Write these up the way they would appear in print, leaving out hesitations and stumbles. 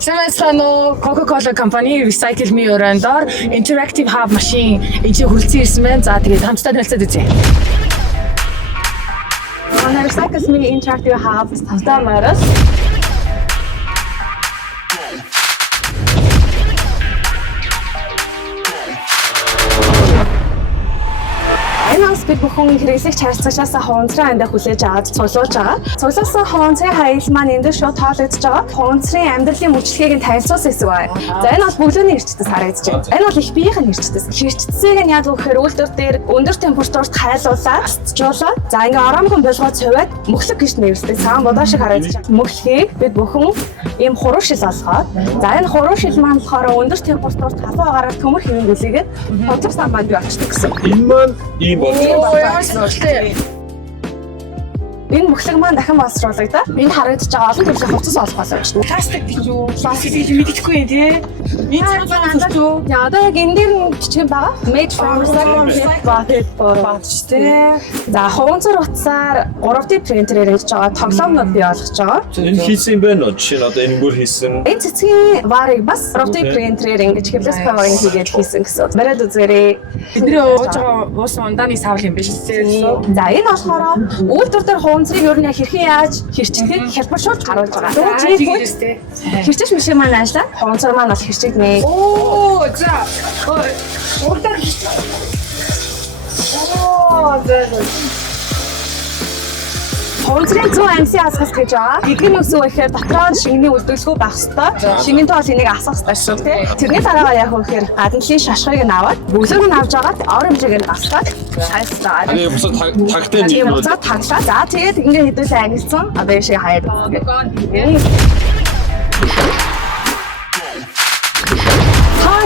Самэцано Coca-Cola компани Recycle Me өрөөндөө Interactive Hub машин энэ хүрэлцэн ирсэн байна. За тэгээд хамтдаа танилцаад үзье. Манай Recycle Me Interactive Hub хамтдаа морос. Бид бүхэн хэрэглэгч харилцагчаас хуунцрын андаа хүлээж аваад цуглуулж байгаа. Цуглуулсан хуунцрын хаяг маань энд дээр шууд тоологдож байгаа. Хуунцрын амьдралын мөчлөгийг нь танилцуулсан хэсэг байна. За энэ бол бүлгийн эрчтэс харагдаж байна. Энэ бол их биеийн эрчтэс. Эрчтсийг нь яадаг гэхээр үйлдвэр дээр өндөр температурт хайлуулаад цэцжуулаад за ингээ оромгон болгоод цуваад мөхлөг гэж нэрсдэг. Цагаан бодоо шиг харагдаж байна. Мөхлөгийг бид бүхэн ийм хуруу шил олгоод за энэ хуруу шил маань болохоор өндөр температурт халуун агаар төмөр хэмнэлээгээд бодлого сан маань бий болчихдог гэсэн. Энэ маань ийм болж Энэ мөхлөг маань дахин боловсруулагдаа. Энэ харагдаж байгаа олон төрлийн хувцас олох болно гэж байна. Пластик гэж юу? Пластик гэж мэдчихгүй юм тий. Энэ цаанаас юу? Яа одоо яг энэ дээр нь бичгэн байгаа. Made from recycled bottles. За хуунцар утсаар 3D принтерээр хийж байгаа тоглоомнууд бий болгож байгаа. энэ хийсэн юм байна уу? Жишээ нь одоо энэ бүр хийсэн. Энэ цэцгийн варыг бас 3D принтерээр ингэж хэвлэс павering хийгээд хийсэн гэсэн. Бариад үзээрэй. Бидний ууж байгаа уус ундааны савл юм биш үү? За энэ болохоор үйлдвэр дээр хуунцрыг ер нь хэрхэн яаж хэрчдэгийг хялбар шууд харуулж байгаа. Хэрчэж машин маань ажиллаа. Хуунцар маань бол хэрчэгнэ. Оо за. Урдаа. Оо за. Хуунцрын 100 амсын асгас гэж байгаа. Эдгээр нь юу гэхээр дотроо шингэний үлдэлгүй байх хэвээр. Шингэнтэй бол энийг асах хэвээр шүү дээ. Тэрний дараагаар яг үхээр гаднын шашхыг нь аваад бүлэг нь авч агаад ор хэмжээг нь басгаад хайцлаа. Тэгээ бусад тагтай нэг юм. За таглаа. За тэгээд ингээд хэдүүлээ ангилсан. Одоо яшээ хаяад.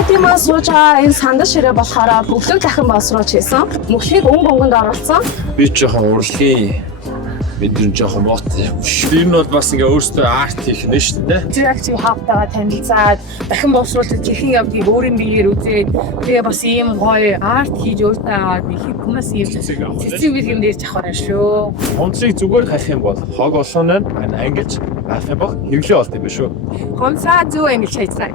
Тимас суучаа энэ сандал ширээ болохоор бүлэг дахин боловсруулж хийсэн. Мөхлийг өнгөнд оруулсан. би жоохон урлагийн бидний жоохон мот. Тэр нь бол бас ингээ өөртөө арт хийх нэ шүү дээ. Interactive Hub-тайгаа танилцаад дахин боловсруулалт хэрхэн явдгийг өөрийн биеэр үзээд тэгээ бас ийм гоё арт хийж өөртөө аваад их хүмүүс ийм цэцэг бэлгэм дээр жахаар шүү. Хонцыг зүгээр харих юм бол хог олсон нь ангилж авах юм бол хэрэглээ болт юм биш үү? Хонцаа зөв ангилж хайцгаа.